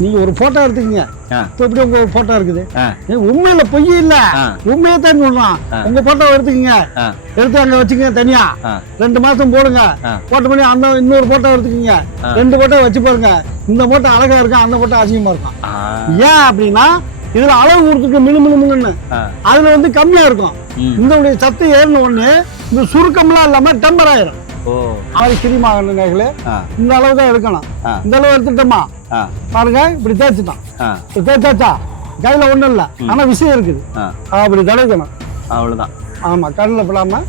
நீங்க ஒரு போட்டோ எடுத்துக்கங்க. இப்போ எப்படி உங்க போட்டோ இருக்குது? உண்மையில பொய் இல்ல. உண்மையை தான் சொல்றான் ஆ. உங்க போட்டோ எடுத்துக்கங்க. எடுத்து அங்க வச்சுக்கங்க தனியா. ரெண்டு மாசம் போடுங்க. போட்ட பண்ணி அந்த இன்னொரு போட்டோ எடுத்துக்கங்க. ரெண்டு போட்டோ வச்சு பாருங்க. இந்த போட்டோ அழகா இருக்கும் அந்த போட்டோ அசிங்கமா இருக்கும் ஏன் அப்படின்னா இதுல அளவு கொடுத்துருக்கு மினு மினு மினுன்னு. ஆ. அதுல வந்து கம்மியா இருக்கும். இந்த சத்து ஏறின உடனே இந்த சுருக்கம்லாம் இல்லாம டெம்பர் ஆயிரும். ஓ. ஆறு கிரிமாக நேர்களே ஆ. இந்த அளவு தான் எடுக்கணும். இந்த அளவு எடுத்துட்டோமா பாருங்க இப்படி தேய்ச்சிட்டான். தேய்ச்சாச்சா? கையில ஒண்ணும் இல்ல. ஆனா விஷயம் இருக்குது. அப்படி தடவைக்கணும். அவ்வளோதான் ஆமா கண்ணில் படாம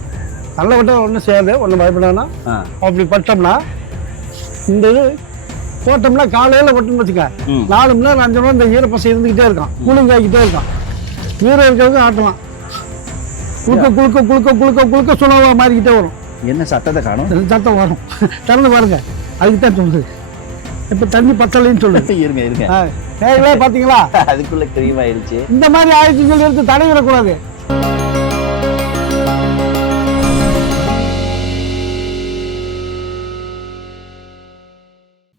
கண்ணில் விட்ட ஒன்றும் செய்யாது ஒன்றும் பயப்படானா அப்படி பட்டோம்னா இந்த இது போட்டோம்னா காலையில பட்டோம்னு வச்சுக்க. நாலு மணி நேரம் அஞ்சு மணி இந்த ஈரப்பசை இருந்துகிட்டே இருக்கான். கூலிங் ஆகிக்கிட்டே இருக்கான். ஈரம் இருக்கிறதுக்கு ஆட்டலாம். குளுக்க குளுக்க குளுக்க குளுக்க குளுக்க சுலபமாக மாறிக்கிட்டே வரும். என்ன சத்தத்தை காணும்? சத்தம் வரும். திறந்து பாருங்க. அதுக்கு தான் சொல்லுது. இப்போ தண்ணி பத்தலைன்னு சொல்லுது. இருங்க இருங்க. ஆ, நேயர்களே பார்த்தீங்களா அதுக்குள்ள கிரீம் ஆயிடுச்சு இந்த மாதிரி ஆயிடுச்சுன்னு சொல்லி எடுத்து தடையிடக்கூடாது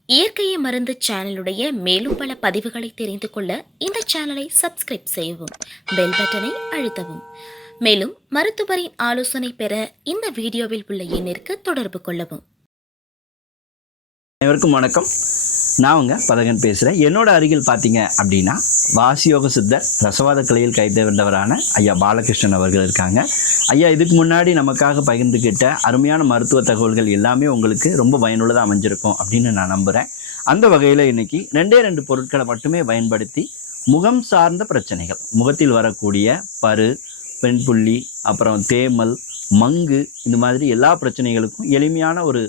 இயற்கையை மருந்து சேனலுடைய மேலும் பல பதிவுகளை தெரிந்து கொள்ள இந்த சேனலை சப்ஸ்கிரைப் செய்யவும் பெல் பட்டனை அழுத்தவும். மேலும் மருத்துவரின் ஆலோசனை பெற இந்த வீடியோவில் உள்ள எண்ணிற்கு தொடர்பு கொள்ளவும். அனைவருக்கும் வணக்கம். நான் உங்க பதகன் பேசுகிறேன் என்னோட அருகில் பார்த்தீங்க அப்படின்னா வாசியோக சித்தர் ரசவாத கலையில் கைதேர்ந்தவரான ஐயா பாலகிருஷ்ணன் அவர்கள் இருக்காங்க. ஐயா இதுக்கு முன்னாடி நமக்காக பகிர்ந்துக்கிட்ட அருமையான மருத்துவ தகவல்கள் எல்லாமே உங்களுக்கு ரொம்ப பயனுள்ளதாக அமைஞ்சிருக்கும் அப்படின்னு நான் நம்புகிறேன் அந்த வகையில் இன்னைக்கு ரெண்டே ரெண்டு பொருட்களை மட்டுமே பயன்படுத்தி முகம் சார்ந்த பிரச்சனைகள் முகத்தில் வரக்கூடிய பரு பெண்புள்ளி அப்புறம் தேமல் மங்கு இந்த மாதிரி எல்லா பிரச்சனைகளுக்கும் எளிமையான ஒரு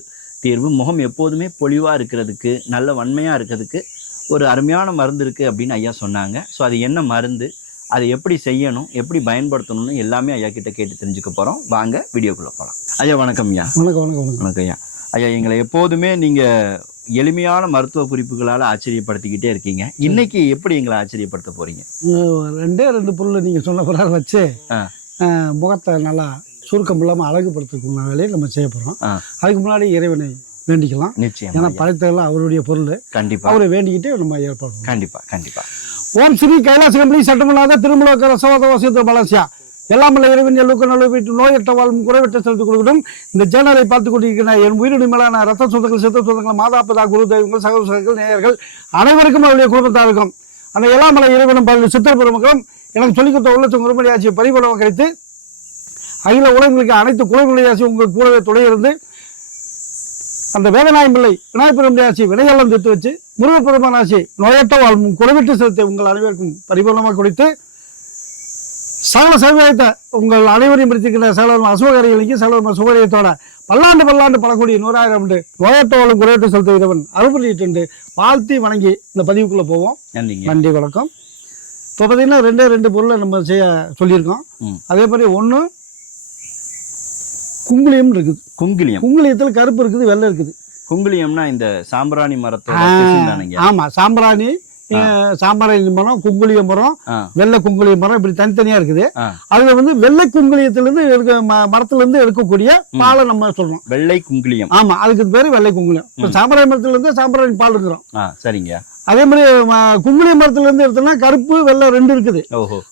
தீர்வு. முகம் எப்போதுமே பொலிவாக இருக்கிறதுக்கு நல்ல வன்மையாக இருக்கிறதுக்கு ஒரு அருமையான மருந்து இருக்குது அப்படின்னு ஐயா சொன்னாங்க. ஸோ அது என்ன மருந்து அதை எப்படி செய்யணும் எப்படி பயன்படுத்தணும்னு எல்லாமே ஐயா கிட்ட கேட்டு தெரிஞ்சுக்க போகிறோம் வாங்க வீடியோக்குள்ளே போகலாம் ஐயா வணக்கம் ஐயா. வணக்கம் வணக்கம் வணக்கம். வணக்கம் ஐயா. ஐயா எங்களை எப்போதுமே நீங்கள் எளிமையான மருத்துவ குறிப்புகளால் ஆச்சரியப்படுத்திக்கிட்டே இருக்கீங்க. இன்னைக்கு எப்படி எங்களை ஆச்சரியப்படுத்த போகிறீங்க அஹ் ரெண்டே ரெண்டு பொருள் நீங்கள் சொன்ன பிறகு வச்சு. முகத்தை நல்லா சுருக்கம் இல்லாமல் அழகுபடுத்துறதுக்குள்ள வேலையை நம்ம செய்ய போகிறோம் அதுக்கு முன்னாடி இறைவனை வேண்டிக்கலாம். நிச்சயம் ஏன்னா படைத்ததெல்லாம் அவருடைய பொருள். கண்டிப்பாக அவரை வேண்டிக்கிட்டு நம்ம ஏற்பாடு. கண்டிப்பாக கண்டிப்பாக ஓம் ஸ்ரீ கைலாச கம்பளி சட்டமில்லாத திருமலோக்க ரசவாத வசித்த பலசியா எல்லாம் உள்ள இறைவன் எல்லுக்கு நல்ல வீட்டு நோயற்ற வாழும் குறைவற்ற செலுத்திக் கொடுக்கட்டும். இந்த சேனலை பார்த்து கொண்டிருக்கிற என் உயிரினு மேலான ரத்த சொந்தங்கள் சித்த சொந்தங்கள் மாதாப்பதா குரு தெய்வங்கள் சகோதரர்கள் நேயர்கள் அனைவருக்கும் அவருடைய குடும்பத்தாருக்கும். அந்த எல்லாம் இறைவனும் பல சித்தர் பெருமக்களும் எனக்கு சொல்லிக் கொடுத்த உள்ளச்சம் உருமடி ஆட்சியை பரிபலம் கிடைத்து அகில உலகங்களுக்கு அனைத்து குலமுறை ஆட்சி உங்களுக்கு கூடவே துணை இருந்து அந்த வேதநாயம்பிள்ளை பிள்ளை விநாயகபுரம் ஆட்சி வினையெல்லாம் தீர்த்து வச்சு முருகப்பெருமான் ஆட்சி நோயற்ற வாழ்வும் குறைவிட்டு செலுத்த உங்கள் அனைவருக்கும் பரிபூர்ணமாக கொடுத்து சகல சமுதாயத்தை உங்கள் அனைவரையும் பிடித்திருக்கிற சகல அசுவகாரிகளுக்கு சகல சுகரியத்தோட பல்லாண்டு பல்லாண்டு பழக்கூடிய நூறாயிரம் ஆண்டு நோயற்ற வாழும் குறைவிட்டு செலுத்துகிறவன் அறுபடிட்டு வாழ்த்தி வணங்கி இந்த பதிவுக்குள்ளே போவோம். நன்றி வணக்கம். இப்போ பார்த்தீங்கன்னா ரெண்டே ரெண்டு பொருளை நம்ம செய்ய சொல்லியிருக்கோம். அதே மாதிரி ஒன்று குங்குளியம் இருக்குது. குங்கிலியம் குங்குளியத்தில் கருப்பு இருக்குது வெள்ளை இருக்குது. குங்குலியம்னா இந்த சாம்பிராணி மரத்தோட ஆ, பிசின் தானேங்க. ஆமா சாம்பிராணி சாம்பிராணி மரம் குங்குளிய மரம் வெள்ளை குங்குளிய மரம் இப்படி தனித்தனியா இருக்குது. அதுல வந்து வெள்ளை குங்குளியத்திலிருந்து எடுக்க மரத்துல இருந்து எடுக்கக்கூடிய பாலை நம்ம சொல்றோம். வெள்ளை குங்குலியம் ஆமா அதுக்கு பேரு வெள்ளை குங்குளியம். சாம்பிராணி மரத்துல இருந்து சாம்பிராணி பால் இருக்கிறோம் சரிங்க. அதே மாதிரி குங்குளிய மரத்துல இருந்து எடுத்தோம்னா கருப்பு வெள்ளை ரெண்டு இருக்குது.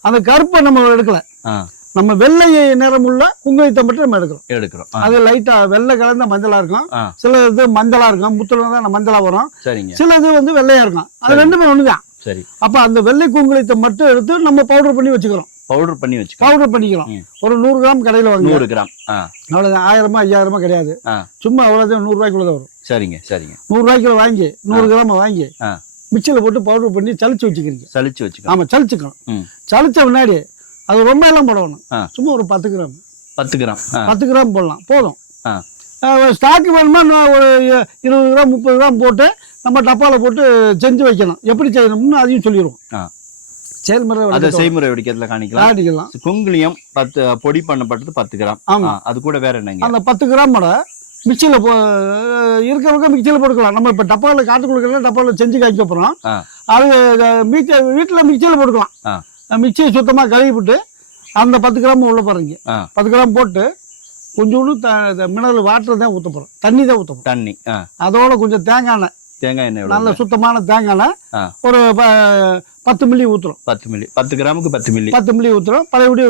அந்த கருப்பை நம்ம எடுக்கல. நம்ம வெள்ளை நிறமுள்ள மட்டும் நம்ம எடுக்கிறோம். எடுக்கிறோம். அது லைட்டா வெள்ளை கலந்த மஞ்சளா இருக்கும் சில இது மஞ்சளா இருக்கும் முத்துல தான் மஞ்சளா வரும் சரிங்க. சில இது வந்து வெள்ளையா இருக்கும் அது. ரெண்டுமே ஒண்ணுதான். சரி. அப்ப அந்த வெள்ளை குங்குளியத்தை மட்டும் எடுத்து நம்ம பவுடர் பண்ணி வச்சுக்கிறோம். பவுடர் பண்ணி வச்சுக்கோ பவுடர் பண்ணிக்கிறோம். ம். ஒரு நூறு கிராம் கடையில வாங்க நூறு கிராம் ஆ. அவ்வளவுதான். ஆயிரமா ஐயாயிரமா கிடையாது. சும்மா அவ்வளவுதான். நூறு ரூபாய்க்குள்ள வரும். சரிங்க சரிங்க. நூறு ரூபாய்க்குள்ள வாங்கி நூறு கிராம் வாங்கி மிக்சியில் போட்டு பவுடர் பண்ணி சலிச்சு வச்சுக்கிறீங்க. சலிச்சு வச்சுக்கோ ஆமா சலிச்சுக்கணும் ம். சலிச்ச முன்னாடி அது ரொம்ப எல்லாம் போடணும். சும்மா ஒரு பத்து கிராம். பத்து கிராம். பத்து கிராம் போடலாம். போதும். ஸ்டாக் வேணுமா ஒரு இருபது கிராம் முப்பது கிராம் போட்டு நம்ம டப்பாவில் போட்டு செஞ்சு வைக்கணும். எப்படி செய்யணும்னு அதையும் சொல்லிடுவோம் செயல்முறை அதை செய்முறை வெடிக்கிறதுல காணிக்கலாம். ஆடிக்கலாம் குங்குலியம் பத்து பொடி பண்ணப்பட்டது பத்து கிராம். ஆமா. ஆ, அது கூட வேற என்னங்க? அந்த பத்து கிராமோட மிக்சியில் போ இருக்கிறவங்க மிக்சியில் போட்டுக்கலாம். நம்ம இப்போ டப்பாவில் காட்டு கொடுக்கலாம் டப்பாவில் செஞ்சு காய்க்க போகிறோம் அது மிக்சி வீட்டில் மிக்சியில் போட்டுக்கலாம். மிக்சியை சுத்தமாக கழுவி விட்டு அந்த பத்து கிராம் உள்ள பாருங்க ஆ. பத்து கிராம் போட்டு கொஞ்சோண்டு த மினரல் வாட்டர் தான் ஊற்ற போகிறோம் தண்ணி தான் ஊற்ற தண்ணி அதோட கொஞ்சம் தேங்காய் எண்ணெய். தேங்காய் எண்ணெய் நல்ல சுத்தமான தேங்காய் எண்ணெய். ஒரு பத்து மில்லி ஊற்றுறோம் பத்து மில்லி பத்து கிராமுக்கு பத்து மில்லி. பத்து மில்லி ஊற்றுறோம் பழையபடி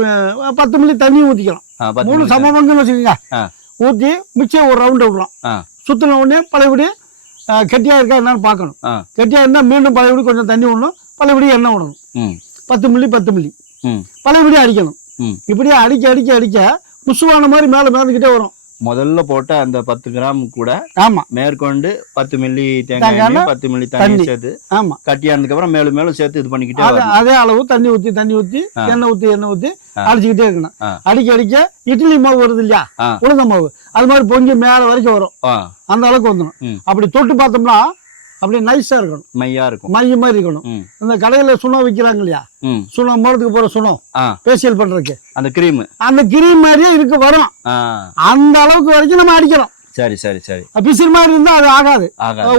பத்து மில்லி தண்ணியும் பத்து மூணு மில்லி சமபங்குன்னு வச்சுக்கோங்க. ஊற்றி மிக்சியை ஒரு ரவுண்டு விடுறோம். சுற்றின உடனே பழையபடி அஹ், கெட்டியா இருக்கா என்னன்னு பார்க்கணும். ஆ. கெட்டியா இருந்தால் மீண்டும் பழையபடி கொஞ்சம் தண்ணி விடணும். பழையபடி எண்ணெய் விடணும். பத்து மில்லி பத்து மில்லி. ம். பழையபடி அடிக்கணும். இப்படியே அடிக்க அடிக்க அடிக்க முசுவான மாதிரி மேலே மேந்துக்கிட்டே வரும். முதல்ல போட்ட அந்த பத்து கிராம் கூட ஆமாம் மேற்கொண்டு பத்து மில்லி தேங்காய் பத்து மில்லி தண்ணி. சேர்த்து ஆமாம் கட்டியானதுக்கு அப்புறம் மேலும் மேலும் சேர்த்து இது பண்ணிக்கிட்டே அதே அளவு தண்ணி ஊற்றி தண்ணி ஆ. எண்ணெய் ஊற்றி எண்ணெய் ஆ. அடிச்சுக்கிட்டே இருக்கணும். அடிக்க அடிக்க இட்லி மாவு வருது இல்லையா. உளுந்த மாவு. அது மாதிரி பொங்கி மேலே வரைக்கும் வரும். அந்த அளவுக்கு வந்துடும். அப்படி தொட்டு பார்த்தோம்னா அப்படியே நைஸாக இருக்கணும். மையா இருக்கும். மை மாதிரி இருக்கணும். இந்த கடையில் சுனம் விற்கிறாங்க இல்லையா? ம். சுனம் மோடத்துக்கு போகிற சுனம் ஆ. ஃபேஷியல் பண்ணுறதுக்கு அந்த கிரீம் அந்த கிரீம் மாதிரியே இருக்கு வரும். அந்த அளவுக்கு வரைக்கும் நம்ம அடிக்கிறோம். சரி சரி சரி. பிசிறு மாதிரி இருந்தால் அது ஆகாது.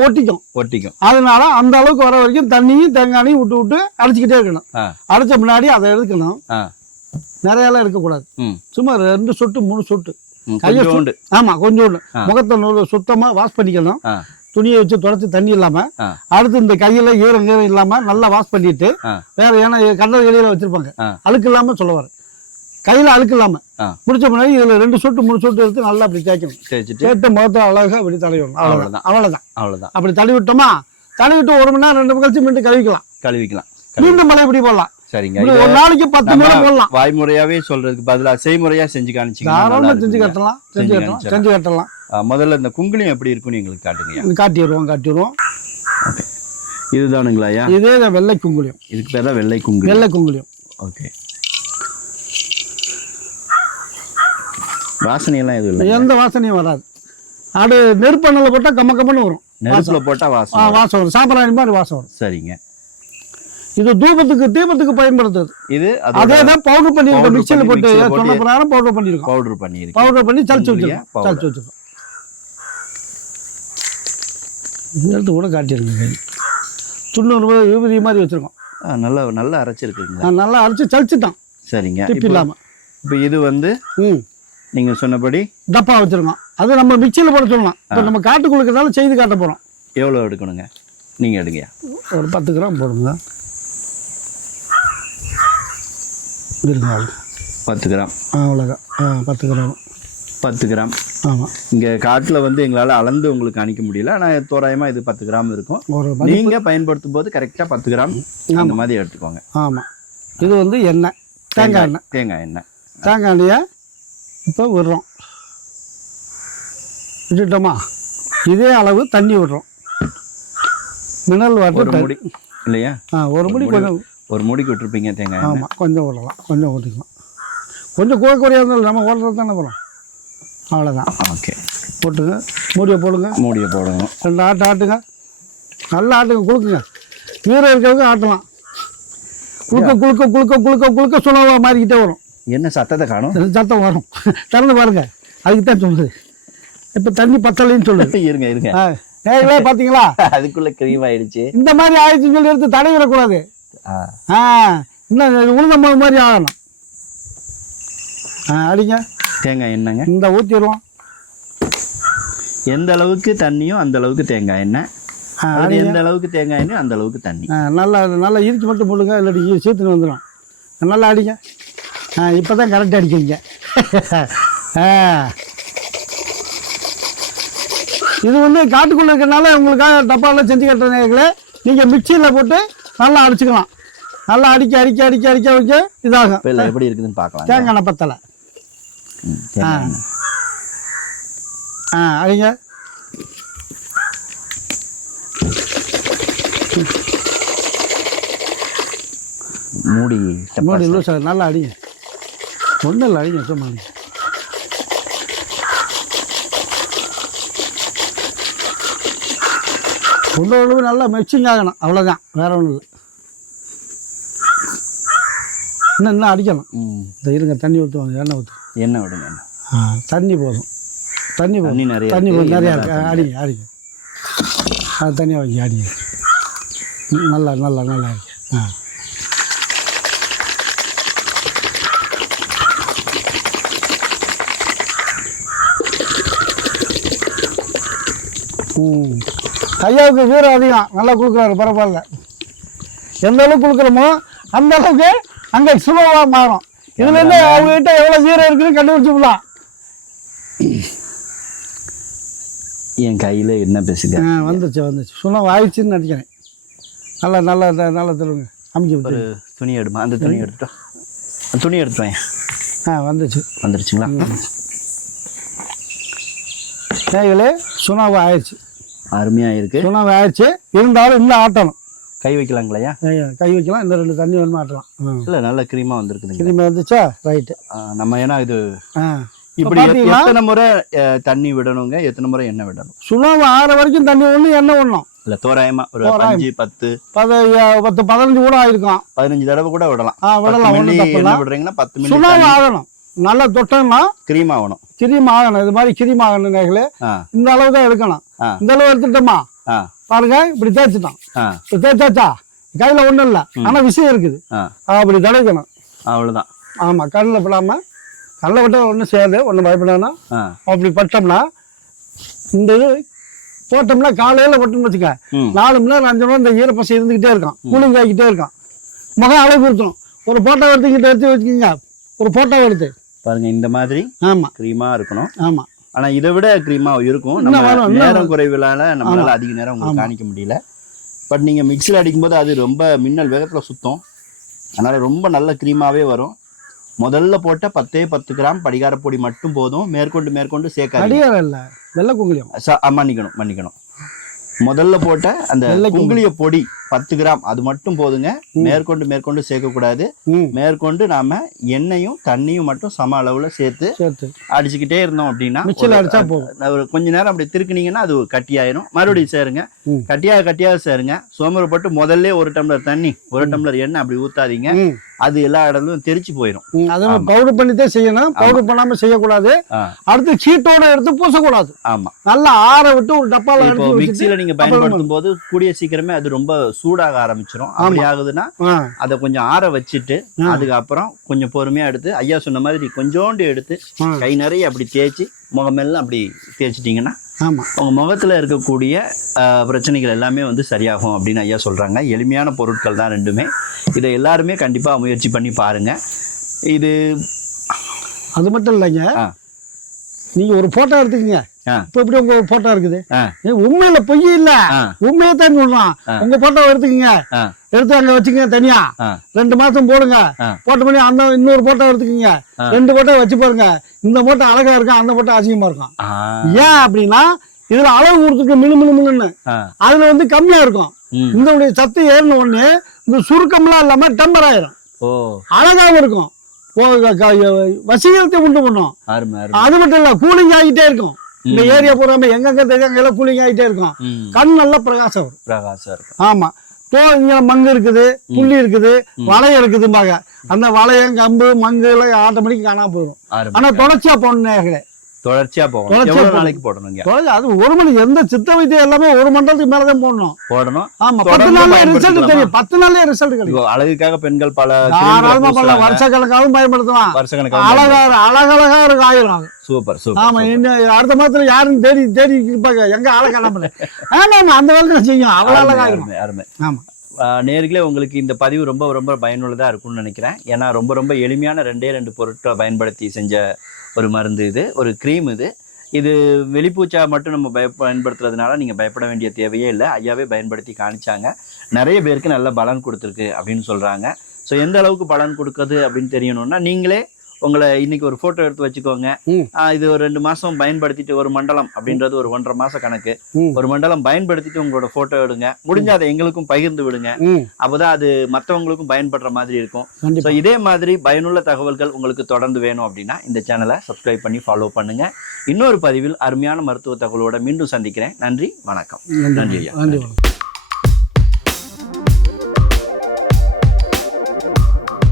ஒட்டிக்கும். ஒட்டிக்கும். அதனால அந்த அளவுக்கு வர வரைக்கும் தண்ணியும் தேங்காயும் விட்டு விட்டு அடிச்சுக்கிட்டே இருக்கணும். அடிச்ச முன்னாடி அதை எடுக்கணும். ஆ. நிறையெல்லாம் இருக்கக்கூடாது சும்மா ரெண்டு சொட்டு மூணு சொட்டு. கையை ஆமா கொஞ்சோண்டு. முகத்தை சுத்தமா வாஷ் பண்ணிக்கணும். துணியை வச்சு தொடச்சி தண்ணி இல்லாம அடுத்து இந்த கையில ஈரம் ஈரம் இல்லாம நல்லா வாஷ் பண்ணிட்டு வேற ஏன்னா கண்ணல் கையில வச்சிருப்பாங்க. அழுக்கு இல்லாம சொல்ல வரேன் கையில அழுக்கு இல்லாம. முடிச்ச முன்னாடி இதுல ரெண்டு சொட்டு மூணு சொட்டு எடுத்து நல்லா அப்படி தேய்க்கணும். சேர்த்து முகத்தை அழகா அப்படி தடவிடணும் அவ்வளவுதான். அவ்வளவுதான். அவ்வளவுதான். அப்படி தடவி விட்டோமா தடவி விட்டு ஒரு மணி நேரம் ரெண்டு கழிச்சு மீண்டும் கழுவிக்கலாம். கழுவிக்கலாம். கழுவி- மீண்டும் மழை இப்படி போடலாம். சரிங்க. ஒரு நாளைக்கு பத்து மேல போடலாம். வாய்முறையாவே சொல்றதுக்கு பதிலா செய்முறையா செஞ்சு தாராளமா செஞ்சு. கட்டலாம். செஞ்சு கட்டலாம். செஞ்சு கட்டலாம். முதல்ல இந்த குங்குளியம் எப்படி இருக்குன்னு எங்களுக்கு காட்டுங்க காட்டிடுவோம் காட்டிடுவோம் இதுதானுங்களா ஐயா? இதே தான் வெள்ளை குங்குளியம் இதுக்கு பேர் தான் வெள்ளை குங்குளியம் வெள்ளை குங்குளியம் ஓகே. வாசனை எல்லாம் எதுவும் இல்லை எந்த வாசனையும் வராது. அது நெருப்பண்ணில் போட்டால் கம்ம கம்மன்னு வரும். நெருப்புல போட்டா ஆ, வாசனை வரும். வாசம் வரும். சாம்பிராணி மாதிரி வாசம் வரும். சரிங்க. இது தூபத்துக்கு தீபத்துக்கு பயன்படுத்துது இது அதே தான் பவுடர் பண்ணி போட்டு mixie ல போட்டு சொன்ன பிரகாரம் பவுடர் பண்ணியிருக்கோம். பவுடர் பண்ணியிருக்கு பவுடர் பண்ணி சளிச்சு வச்சிருக்கோம். சளிச்சு வச்சிருக்கோம் இது எடுத்து கூட காட்டியிருங்க கை. துண்ணூறு ரூபாய் விபூதி மாதிரி வச்சிருக்கோம். நல்லா நல்லா அரைச்சிருக்குங்களா நல்லா அரைச்சு சளிச்சுட்டான். சரிங்க. டிப் இப்போ இல்லாமல் இப்போ இது வந்து ம். நீங்க சொன்னபடி டப்பா வச்சிருக்கோம். அது நம்ம மிக்சியில் போட சொல்லலாம். இப்போ நம்ம காட்டு கொடுக்கறதால செய்து காட்ட போகிறோம் எவ்வளவு எடுக்கணுங்க? நீங்க எடுங்க. ஒரு பத்து கிராம் போடுங்க. பத்து கிராம். அவ்வளோதான். ஆ பத்து கிராம். பத்து கிராம். ஆமாம் இங்க காட்டுல வந்து எங்களால அளந்து உங்களுக்கு அணிக்க முடியல. ஆனா தோராயமா இது பத்து கிராம் இருக்கும். ஒரு மதி நீங்க பயன்படுத்தும் போது கரெக்டா பத்து கிராம் அந்த மாதிரி எடுத்துக்கோங்க. ஆமாம் இது வந்து எண்ணெய். தேங்காய் எண்ணெய். தேங்காய் எண்ணெய். தேங்காய் எண்ணெயை இப்போ விடுறோம். விட்டுட்டோமா? இதே அளவு தண்ணி விடுறோம். மினரல் ஒரு வாட்டர் மூடி. இல்லையா? ஆ ஒரு முடி கொஞ்சம் ஒரு மூடிக்கு விட்டுருப்பீங்க தேங்காய் ஆமாம் கொஞ்சம் விடலாம். கொஞ்சம் ஊற்றிக்கலாம் கொஞ்சம் கூட குறையாக இருந்தாலும் நம்ம ஓடுறது தானே போகிறோம் அவ்வளோதான் ஓகே. போட்டுங்க மூடியை போடுங்க. மூடியை போடணும் ரெண்டு ஆட்டு ஆட்டுங்க. நல்லா ஆட்டுங்க. குளுக்குங்க வீரம் இருக்கிறவங்க ஆட்டலாம். குளுக்க குளுக்க குளுக்க குளுக்க குளுக்க சுலவாக மாறிக்கிட்டே வரும். என்ன சத்தத்தை காணும்? சத்தம் வரும். திறந்து பாருங்க. அதுக்கு தான் சொல்லுது. இப்போ தண்ணி பத்தலைன்னு சொல்லுது. இருங்க இருங்க. நேர்களே பார்த்தீங்களா அதுக்குள்ள கிரீம் ஆயிடுச்சு. இந்த மாதிரி ஆயிடுச்சுன்னு சொல்லி எடுத்து தடவிடக்கூடாது ஆ, ஆ இன்னும் உளுந்த மாதிரி ஆகணும். ஆ அடிங்க. தேங்காய் எண்ணெய்ங்க இந்த ஊற்றிடுவோம் எந்த அளவுக்கு தண்ணியோ அந்த அளவுக்கு தேங்காய் எண்ணெய். அது எந்த அளவுக்கு தேங்காய் எண்ணெய் அந்த அளவுக்கு தண்ணி. நல்லா நல்லா இறுக்கி மட்டும் போடுங்க இல்லாட்டி சீத்துன்னு வந்துடும் நல்லா அடிங்க. ஆ இப்போ தான் கரெக்டாக அடிக்கிறீங்க. இது வந்து காட்டுக்குள்ளே இருக்கிறனால உங்களுக்காக டப்பாவில் செஞ்சு கட்டுற நேர்களே நீங்கள் மிக்சியில் போட்டு நல்லா அடிச்சுக்கலாம். நல்லா அடிக்க அடிக்க அடிக்க அடிக்க வைக்க இதாகும். எப்படி இருக்குதுன்னு பார்க்கலாம் தேங்காய் பத்தலை. எண்ணெய். ஆ அடிங்க மூடி மூடி லூஸ் நல்லா அடிங்க ஒன்றும் இல்லை அடிங்க சும்மா அடிங்க ஒன்று நல்லா மிக்சிங் ஆகணும் அவ்வளோதான் வேற ஒன்றும் இல்லை இன்னும் இன்னும் அடிக்கணும். ம். இந்த இருங்க தண்ணி ஊற்றுவாங்க எண்ணெய் ஊற்று எண்ணெய் விடுங்க தண்ணி போதும். தண்ணி போதும். தண்ணி நிறைய தண்ணி இருக்கு, போதும் நிறையா இருக்கு. அடிங்க அடிங்க. அது தனியாக வைங்க அடிங்க. நல்லா நல்லா நல்லா இருக்கு. ஆ. ஐயாவுக்கு வீரம் அதிகம். நல்லா கொடுக்குறாரு பரவாயில்ல. எந்த அளவுக்கு கொடுக்குறோமோ அந்த அளவுக்கு அங்கே சுலபமாக மாறும். இதுலேருந்து அவங்ககிட்ட எவ்வளோ வீரம் இருக்குன்னு கண்டுபிடிச்சிடலாம் என் கையில் என்ன பேசுங்க? ஆ வந்துச்சு வந்துச்சு சுலபம் ஆயிடுச்சுன்னு நினைக்கிறேன் நல்லா நல்லா நல்லா சொல்லுங்க அமைச்சு ஒரு துணி எடுமா? அந்த துணி எடுத்துட்டோம் அந்த துணி எடுத்துட்டு வாங்க ஆ வந்துச்சு. வந்துருச்சுங்களா? நேர்களே சுனாவு ஆயிடுச்சு. அருமையாக இருக்கு. சுனாவு ஆயிடுச்சு. இருந்தாலும் இன்னும் ஆட்டணும். கை வைக்கலாங்களையா? கை வைக்கலாம் இந்த ரெண்டு தண்ணி வேணுமா ஆட்டலாம். இல்லை நல்ல க்ரீமாக வந்திருக்குதுங்க. கிருமி வந்துச்சா? ரைட்டு. நம்ம ஏன்னா இது இப்படி? எத்தனை முறை தண்ணி விடணுங்க எத்தனை முறை எண்ணெய் விடணும்? சுனாவு ஆற வரைக்கும் தண்ணி ஒன்று எண்ணெய் ஒன்றும் இல்லை தோராயமா ஒரு. அஞ்சு பத்து பத பத்து பதினஞ்சு கூட ஆயிருக்கும் பதினஞ்சு தடவை கூட விடலாம். விடலாம் எண்ணெய் விடுறீங்கன்னா பத்து சுனாவு ஆகணும். நல்லா தொட்டோம்னா க்ரீம் ஆகணும். கிரீம் ஆகணும். இது மாதிரி கிரீம் ஆகணும் நேர்களே இந்த அளவு தான் எடுக்கணும். இந்த அளவு எடுத்துட்டோமா? பாருங்க இப்படி தேய்ச்சிட்டோம் ஆ. இப்படி தேய்ச்சாச்சா? கையில் ஒன்றும் இல்லை. ஆனால் விஷயம் இருக்குது. அப்படி தடைக்கணும் அவ்வளோதான் ஆமாம் கண்ணில் படாமல் கண்ணில் விட்டால் ஒன்றும் செய்யாது ஒன்றும் பயப்படானா அப்படி பட்டோம்னா இந்த இது போட்டோம்னா காலையில் போட்டோம்னு வச்சுக்க நாலு மணி நேரம் அஞ்சு மணி நேரம் இந்த ஈரப்பசை இருந்துக்கிட்டே இருக்கான். கூலிங் ஆகிக்கிட்டே இருக்கான். முகம் அழகு கொடுத்துரும் ஒரு ஃபோட்டோ எடுத்துக்கிட்டு எடுத்து வச்சுக்கிங்க. ஒரு ஃபோட்டோ எடுத்து. பாருங்க இந்த மாதிரி ஆமாம் க்ரீமாக இருக்கணும். ஆமாம் ஆனா இதை விட க்ரீமா இருக்கும். நம்ம நேரம் குறைவிலால நம்மளால அதிக நேரம் உங்களுக்கு. காணிக்க முடியல. பட் நீங்க மிக்ஸில் அடிக்கும்போது அது ரொம்ப மின்னல் வேகத்துல சுத்தம். அதனால ரொம்ப நல்ல க்ரீமாவே வரும். முதல்ல போட்ட பத்தே பத்து கிராம் படிகார பொடி மட்டும் போதும். மேற்கொண்டு மேற்கொண்டு சேர்க்காதீங்க. மன்னிக்கணும் மன்னிக்கணும். முதல்ல போட்ட அந்த. குங்குளிய பொடி பத்து கிராம் அது மட்டும் போதுங்க. மேற்கொண்டு மேற்கொண்டு சேர்க்கக்கூடாது. மேற்கொண்டு நாம எண்ணெயும் தண்ணியும் மட்டும் சம அளவுல சேர்த்து அடிச்சுக்கிட்டே இருந்தோம் அப்படின்னா அடிச்சா போதும். கொஞ்ச நேரம் அப்படி திருக்குனீங்கன்னா அது கட்டியாயிரும். மறுபடியும் சேருங்க. கட்டியாக கட்டியாக சேருங்க. சோமரப்பட்டு முதல்ல ஒரு டம்ளர் தண்ணி ஒரு டம்ளர் எண்ணெய் அப்படி ஊத்தாதீங்க. அது எல்லா இடத்துலயும் தெரிச்சு போயிடும் ம், அதை பவுடர் பண்ணித்தான் செய்யணும். பவுடர் பண்ணாம செய்யக்கூடாது. அடுத்து சீட்டோட எடுத்து பூசக்கூடாது. ஆமா. நல்லா ஆற விட்டு ஒரு டப்பால மிக்சியில நீங்க பயன்படுத்தும் போது கூடிய சீக்கிரமே அது ரொம்ப சூடாக ஆரம்பிச்சிரும் அப்படி ஆகுதுன்னா அதை கொஞ்சம் ஆற வச்சுட்டு. அதுக்கப்புறம் கொஞ்சம் பொறுமையா எடுத்து ஐயா சொன்ன மாதிரி கொஞ்சோண்டு எடுத்து. கை நிறைய அப்படி தேய்ச்சி முகமெல்லாம் அப்படி தேய்ச்சிட்டிங்கன்னா ஆமா உங்க முகத்துல இருக்கக்கூடிய பிரச்சனைகள் எல்லாமே வந்து சரியாகும் அப்படின்னு ஐயா சொல்றாங்க எளிமையான பொருட்கள் தான் ரெண்டுமே இதை எல்லாருமே கண்டிப்பா முயற்சி பண்ணி பாருங்க இது அது மட்டும் இல்லைங்க ஆ. நீங்க ஒரு போட்டோ எடுத்துக்கங்க. இப்ப எப்படி உங்க போட்டோ இருக்குது? உண்மையில பொய் இல்ல. உண்மையை தான் சொல்றான். உங்க போட்டோ எடுத்துக்கங்க. எடுத்து அங்க வச்சுக்கங்க தனியா. ரெண்டு மாசம் போடுங்க. போட்ட பண்ணி அந்த இன்னொரு போட்டோ எடுத்துக்கங்க. ரெண்டு போட்டோ வச்சு பாருங்க. இந்த போட்டோ அழகா இருக்கும் அந்த போட்டோ அசிங்கமா இருக்கும் ஏன் அப்படின்னா இதுல அளவு கொடுத்துருக்கு மினு மினு மினுன்னு. அதுல வந்து கம்மியா இருக்கும். இந்த சத்து ஏறின உடனே இந்த சுருக்கம்லாம் இல்லாம டெம்பர் ஆயிரும். அழகாவும் இருக்கும். வசீகரத்தை உண்டு பண்ணும். அது மட்டும் இல்ல கூலிங் ஆகிட்டே இருக்கும். இந்த. ஏரியா பூராம எங்கெங்க தெரியாங்க எல்லாம் கூலிங் ஆகிட்டே இருக்கும். கண் நல்ல பிரகாசம் வரும். பிரகாசம் இருக்கும். ஆமா. இப்போ இங்க மங்கு இருக்குது புள்ளி இருக்குது வளையம் இருக்குதும்பாங்க. அந்த வளையம் கம்பு மங்கு எல்லாம் ஆட்டோமேட்டிக் காணாம போயிடும் ஆனா தொடர்ச்சியா நேர்களே தொடர்ச்சியா போகணும். எவ்வளவு. நாளைக்கு போடணுங்க தொடர்ச்சி அது ஒரு மணி எந்த சித்த வைத்தியம் எல்லாமே ஒரு மண்டலத்துக்கு மேலதான் போடணும். போடணும். ஆமா பத்து நாள்ல ரிசல்ட்? தெரியும். பத்து நாள்ல ரிசல்ட் கிடைக்கும். அழகுக்காக பெண்கள் பல தாராளமா பண்ணலாம். வருஷ கணக்காகவும் பயன்படுத்தலாம். வருஷக்கணக்காக அழகா அழகழகா இருக்கும் ஆயிரும் சூப்பர் ஆமா சூப்பர். இன்னும் அடுத்த மாதத்துல யாருன்னு தேடி தேடி இருப்பாங்க. எங்க ஆளை கிளம்பல ஆமா ஆமா அந்த வேலை செய்யும். அவ்வளவு அழகா இருக்கும். அருமை. அருமை ஆமா நேர்களே உங்களுக்கு இந்த பதிவு ரொம்ப ரொம்ப பயனுள்ளதாக இருக்கும்னு நினைக்கிறேன். ஏன்னா ரொம்ப ரொம்ப எளிமையான ரெண்டே ரெண்டு பொருட்களை பயன்படுத்தி செஞ்ச ஒரு மருந்து இது ஒரு க்ரீம் இது. இது வெளிப்பூச்சா மட்டும் நம்ம பய பயன்படுத்துறதுனால நீங்கள் பயப்பட வேண்டிய தேவையே இல்லை. ஐயாவே பயன்படுத்தி காணிச்சாங்க நிறைய பேருக்கு நல்ல பலன் கொடுத்துருக்கு அப்படின்னு சொல்கிறாங்க ஸோ எந்த அளவுக்கு பலன் கொடுக்குது அப்படின்னு தெரியணும்னா நீங்களே உங்களை இன்னைக்கு ஒரு ஃபோட்டோ எடுத்து வச்சுக்கோங்க. இது ஒரு ரெண்டு மாதம் பயன்படுத்திட்டு ஒரு மண்டலம் அப்படின்றது ஒரு ஒன்றரை மாத கணக்கு. ஒரு மண்டலம் பயன்படுத்திட்டு உங்களோட ஃபோட்டோ எடுங்க. முடிஞ்ச அதை எங்களுக்கும் பகிர்ந்து விடுங்க. அப்போதான் அது மற்றவங்களுக்கும் பயன்படுற மாதிரி இருக்கும். இதே மாதிரி பயனுள்ள தகவல்கள் உங்களுக்கு தொடர்ந்து வேணும் அப்படின்னா இந்த சேனலை சப்ஸ்கிரைப் பண்ணி ஃபாலோ பண்ணுங்க. இன்னொரு பதிவில் அருமையான மருத்துவ தகவலோட மீண்டும் சந்திக்கிறேன். நன்றி வணக்கம். நன்றி. ஐயா. நன்றி